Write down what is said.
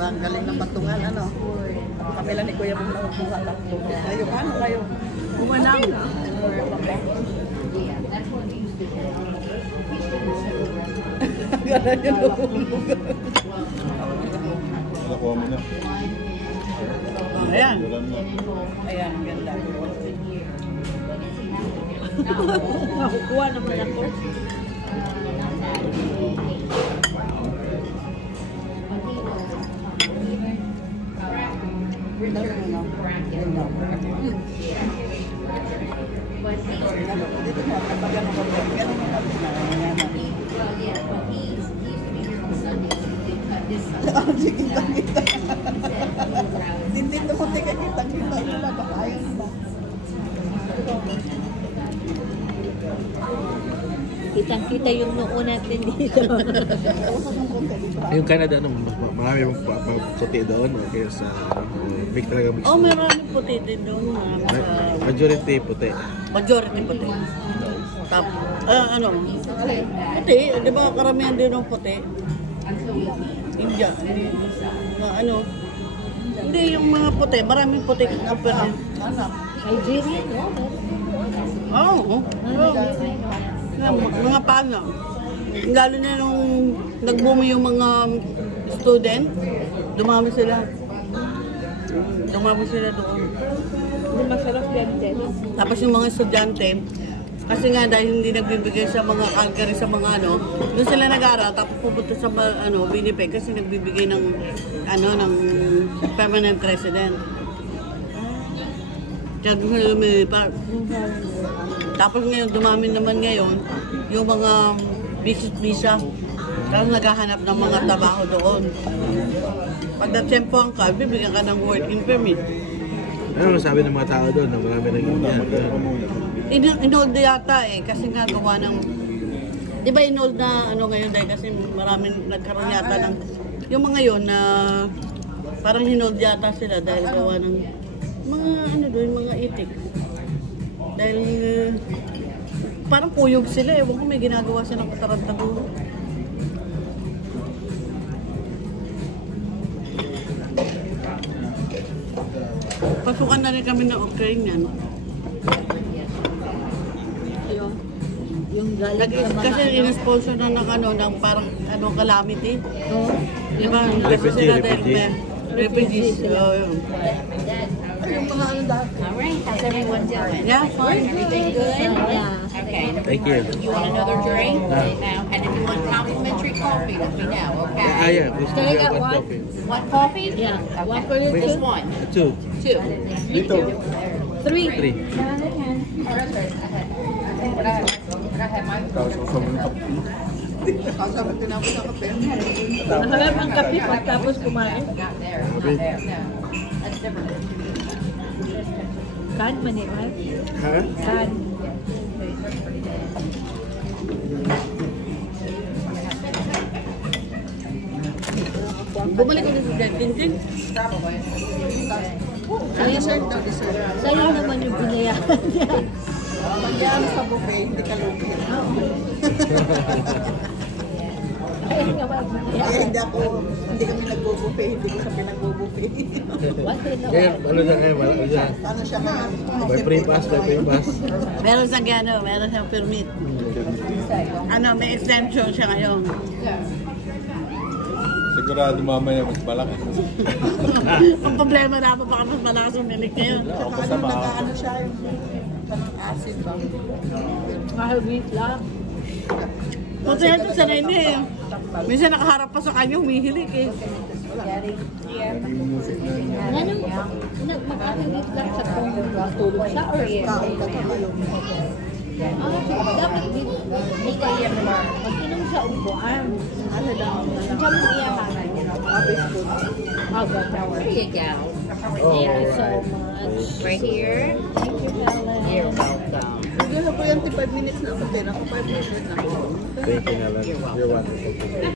Diba, ang galing ng patungan, ano? Kami lang ni Kuya mong nakukuha lang. Kayo, paano kayo? Umanang. Gano'n yung lumulog. Nakuha mo na. Ayan. Ayan, ganda. Nakukuha naman ako. Dito mo, kapag ano ko, gano'n mo natin na. Sige, kita. Hindi naman kita. Ano na ba? Ayos ba? Kitang-kita yung noo natin dito. Yung Canada, marami yung puti doon kaya sa big talaga mix. Oh, maraming puti din doon. Majority puti. Majority puti. Tapos, ano? Puti, di ba karamihan din ng puti? India. Ano? Hindi, yung mga puti, maraming puti. Nigerian, no? Oo. Mga paano. Lalo na nung nag-boom yung mga student, dumami sila. Dumami sila doon. Masarap yan din. Tapos yung mga estudyante, kasi nga dahil hindi nagbibigay sa mga Calgary sa mga ano, doon sila nag-aaral tapos pupunta sa ano, Winnipeg kasi nagbibigay ng ano ng permanent resident. Kaya doon sila lumilipat. Tapos ngayon, dumami naman ngayon yung mga business visa. Tapos naghahanap ng mga trabaho doon. Pag natsempohan ka, bibigyan ka ng working permit. Ano sabi ng mga tao doon na marami nang Indian? Inold yata eh, kasi nga gawa ng... Di ba inold na ano ngayon dahil kasi maraming nagkaroon yata ng... Yung mga yon na parang hinold yata sila dahil gawa ng mga ano doon, mga itik. Dahil parang puyog sila eh, kung may ginagawa silang kataranta doon. Pasukan na rin kami ng Ukrainian. Ayun. Yung galing kasi in-sponsor na ng ano, ng parang ano, calamity. Oo. Di ba? Kasi sila dahil may refugees. Yung mga ano dati. Alright, how's everyone doing? Yeah, fine. Everything good? Yeah. Okay. Thank you. You want another drink? Now, and if you want complimentary coffee, let me know, okay? Yeah, please Can I get one one? coffee. One coffee? Yeah. Okay. One for you, Just two? one. Two. Two. Dito. Three. Three. Kasama tinapos ang kape. Mahalap ang kape pagkapos kumain. Got there. Not there. No. That's different. Kan man eh, right? Ha? Kan. Bumalik ko sa Tintin. Dessert na, dessert. Sa'yo naman yung binayaran niya. Pag yan sa buffet, hindi ka lugi. Ayun nga ba, Kaya hindi kami nagbo-buffet, hindi ko sa pinagbo-buffet. Kaya ano na kayo? Wala siya. Ano siya ka? May free pass, may free pass. meron siyang gano, meron siyang permit. Ano, may exemption siya ngayon. Sigurado mamaya mas malaki. Ang problema na ako, baka mas malakas umilig kayo. Tsaka ano, nag-ano siya yung acid ba? Mahal wheat lang. Punta yan sa sanay niya eh. Minsan nakaharap pa sa kanya, humihilig eh. Anong magkakawit lang sa tulog siya or Kaon ka ka kayo. dapat di kaya mag-inom sa upuan. Ano daw? Diyan mo iyahanan. Office food. There you go. Thank you so much. Right here. Thank you, Helen. You're welcome. Sige na po yan, 5 minutes na ako. 5 minutes na ako. Thank you, Nalan. You're welcome.